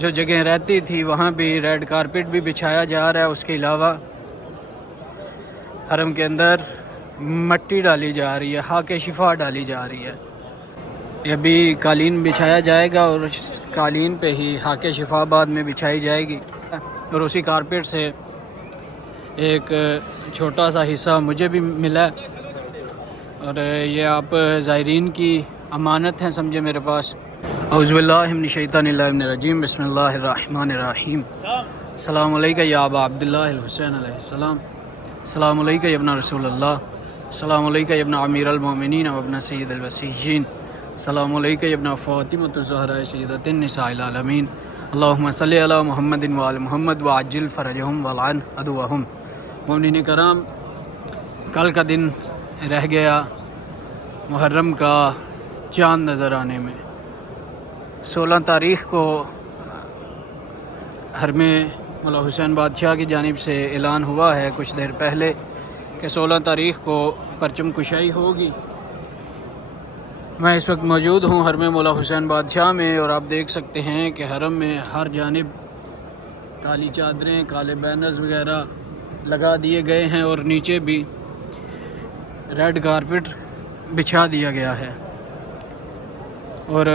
جو جگہ رہتی تھی وہاں بھی ریڈ کارپٹ بھی بچھایا جا رہا ہے۔ اس کے علاوہ حرم کے اندر مٹی ڈالی جا رہی ہے، خاک شفا ڈالی جا رہی ہے۔ یہ ابھی قالین بچھایا جائے گا اور اس قالین پہ ہی خاک شفا بعد میں بچھائی جائے گی، اور اسی کارپٹ سے ایک چھوٹا سا حصہ مجھے بھی ملا، اور یہ آپ زائرین کی امانت ہیں سمجھے میرے پاس۔ اعوذ باللہ من الشیطان الرجیم، بسم اللہ الرحمن الرحیم۔ السلام علیکم یا ابا عبداللہ الحسین علیہ السلام، السلام علیکم یا ابن رسول اللہ، السلام علیکم یا ابن امیر المومنین و ابن سید الوسیین، السلام علیکم یا ابن فاطمۃ الزہراء سیدۃ النساء العالمین، اللہم صلی علی محمد وعلی محمد وعجل فرجہم ولعن عدوہم۔ مومنین کرام، کل کا دن رہ گیا محرم کا چاند نظر آنے میں۔ 16 تاریخ کو حرم مولا حسین بادشاہ کی جانب سے اعلان ہوا ہے کچھ دیر پہلے کہ 16 تاریخ کو پرچم کشائی ہوگی۔ میں اس وقت موجود ہوں حرم مولا حسین بادشاہ میں، اور آپ دیکھ سکتے ہیں کہ حرم میں ہر جانب کالی چادریں، کالے بینرز وغیرہ لگا دیے گئے ہیں، اور نیچے بھی ریڈ کارپٹ بچھا دیا گیا ہے۔ اور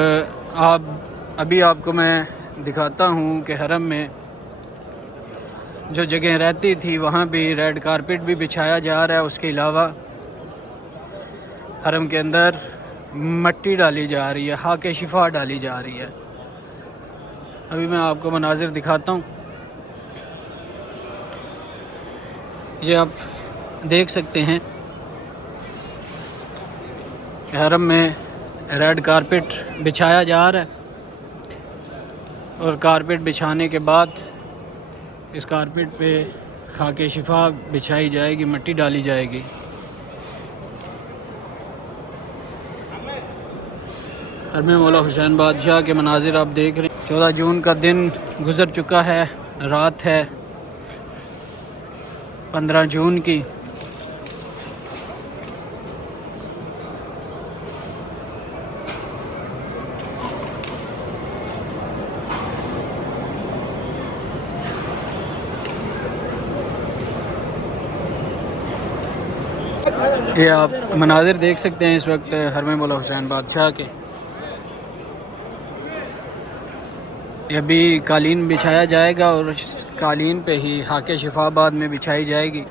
ابھی آپ کو میں دکھاتا ہوں کہ حرم میں جو جگہ رہتی تھی وہاں بھی ریڈ کارپٹ بھی بچھایا جا رہا ہے۔ اس کے علاوہ حرم کے اندر مٹی ڈالی جا رہی ہے، خاک شفا ڈالی جا رہی ہے۔ ابھی میں آپ کو مناظر دکھاتا ہوں، یہ آپ دیکھ سکتے ہیں کہ حرم میں ریڈ کارپٹ بچھایا جا رہا ہے، اور کارپٹ بچھانے کے بعد اس کارپٹ پہ خاک شفا بچھائی جائے گی، مٹی ڈالی جائے گی۔ حرم مولا حسین بادشاہ کے مناظر آپ دیکھ رہے ہیں۔ 14 جون کا دن گزر چکا ہے، رات ہے 15 جون کی۔ یہ آپ مناظر دیکھ سکتے ہیں اس وقت حرم مولا حسین بادشاہ کے۔ یہ ابھی قالین بچھایا جائے گا اور اس قالین پہ ہی خاک شفا بعد میں بچھائی جائے گی۔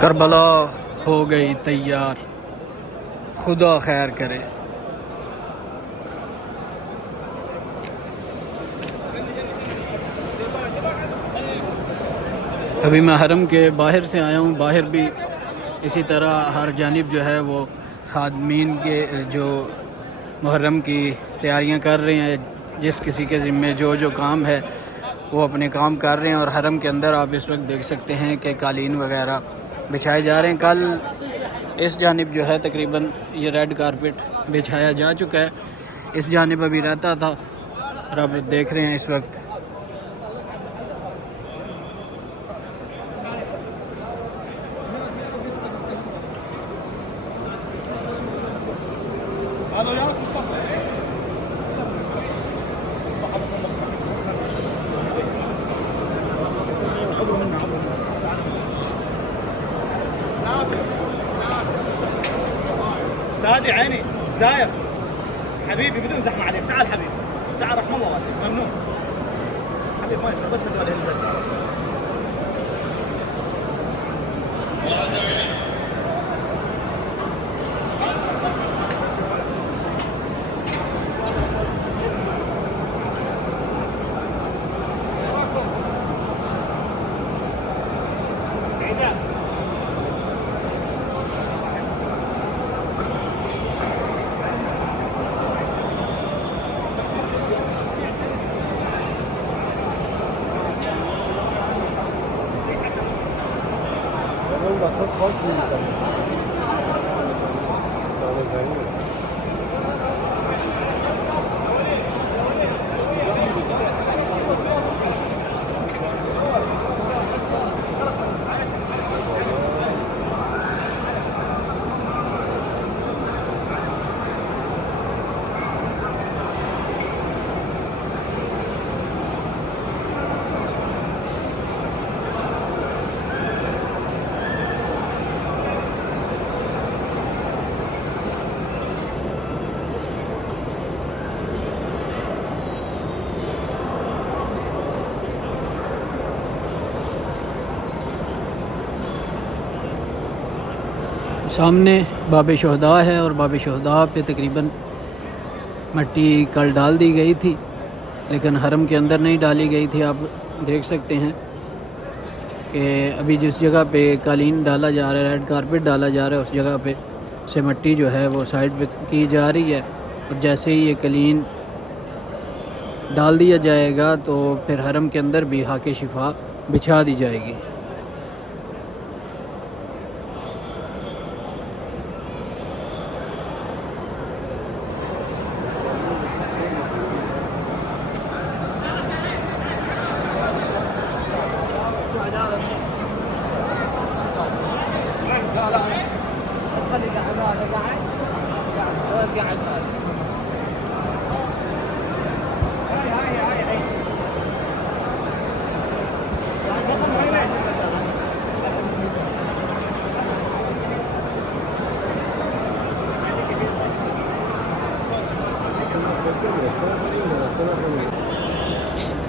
کربلا ہو گئی تیار، خدا خیر کرے۔ ابھی میں حرم کے باہر سے آیا ہوں، باہر بھی اسی طرح ہر جانب جو ہے وہ خادمین کے جو محرم کی تیاریاں کر رہے ہیں، جس کسی کے ذمے جو کام ہے وہ اپنے کام کر رہے ہیں۔ اور حرم کے اندر آپ اس وقت دیکھ سکتے ہیں کہ قالین وغیرہ بچھائے جا رہے ہیں۔ کل اس جانب جو ہے تقریباً یہ ریڈ کارپٹ بچھایا جا چکا ہے، اس جانب ابھی رہتا تھا، اور آپ دیکھ رہے ہیں اس وقت استاذي عيني زاير حبيبي بدون زحمه عليك، تعال حبيبي تعال، رحم الله والديك، ممنون حبيبي، ما يصير بس هذول اللي سامنے باب شہداء ہے اور باب شہداء پہ تقریباً مٹی کل ڈال دی گئی تھی، لیکن حرم کے اندر نہیں ڈالی گئی تھی۔ آپ دیکھ سکتے ہیں کہ ابھی جس جگہ پہ قالین ڈالا جا رہا ہے، ریڈ کارپیٹ ڈالا جا رہا ہے، اس جگہ پہ سے مٹی جو ہے وہ سائڈ پہ کی جا رہی ہے، اور جیسے ہی یہ قالین ڈال دیا جائے گا تو پھر حرم کے اندر بھی خاک شفا بچھا دی جائے گی۔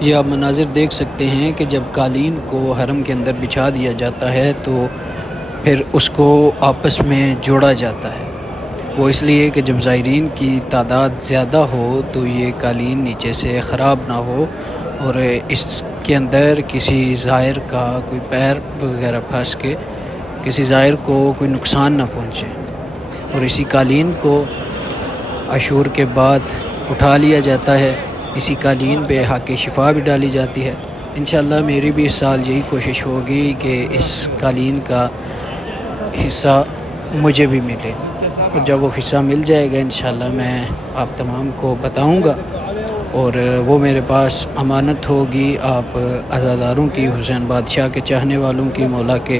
یہ آپ مناظر دیکھ سکتے ہیں کہ جب قالین کو حرم کے اندر بچھا دیا جاتا ہے تو پھر اس کو آپس میں جوڑا جاتا ہے۔ وہ اس لیے کہ جب زائرین کی تعداد زیادہ ہو تو یہ قالین نیچے سے خراب نہ ہو اور اس کے اندر کسی زائر کا کوئی پیر وغیرہ پھنس کے کسی زائر کو کوئی نقصان نہ پہنچے، اور اسی قالین کو عاشور کے بعد اٹھا لیا جاتا ہے۔ اسی قالین پہ خاک شفا بھی ڈالی جاتی ہے۔ انشاءاللہ میری بھی اس سال یہی کوشش ہوگی کہ اس قالین کا حصہ مجھے بھی ملے، اور جب وہ حصہ مل جائے گا انشاءاللہ میں آپ تمام کو بتاؤں گا، اور وہ میرے پاس امانت ہوگی آپ عزاداروں کی، حسین بادشاہ کے چاہنے والوں کی، مولا کے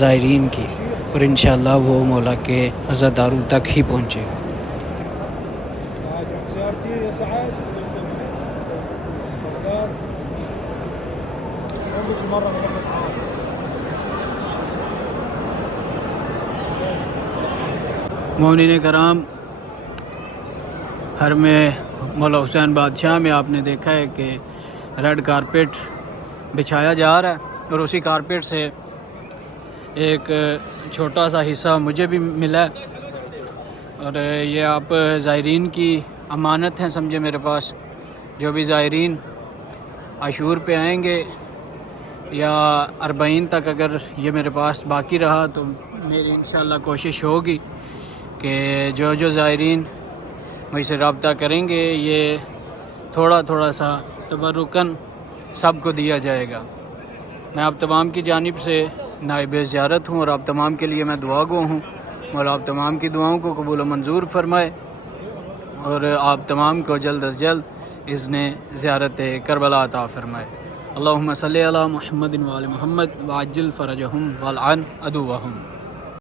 زائرین کی، اور انشاءاللہ وہ مولا کے عزاداروں تک ہی پہنچے گا۔ مومنین کرام، حرم مولا حسین بادشاہ میں آپ نے دیکھا ہے کہ ریڈ کارپیٹ بچھایا جا رہا ہے، اور اسی کارپیٹ سے ایک چھوٹا سا حصہ مجھے بھی ملا ہے، اور یہ آپ زائرین کی امانت ہیں سمجھے میرے پاس۔ جو بھی زائرین عاشور پہ آئیں گے یا 40 تک اگر یہ میرے پاس باقی رہا تو میری انشاءاللہ کوشش ہوگی کہ جو زائرین مجھ سے رابطہ کریں گے یہ تھوڑا تھوڑا سا تبرکاً سب کو دیا جائے گا۔ میں آپ تمام کی جانب سے نائب زیارت ہوں، اور آپ تمام کے لیے میں دعا گو ہوں۔ مولا آپ تمام کی دعاؤں کو قبول و منظور فرمائے، اور آپ تمام کو جلد از جلد اذن زیارت کربلا عطا فرمائے۔ اللہم صلی علی محمد و آل محمد وعجل فرجہم والعن عدوہم۔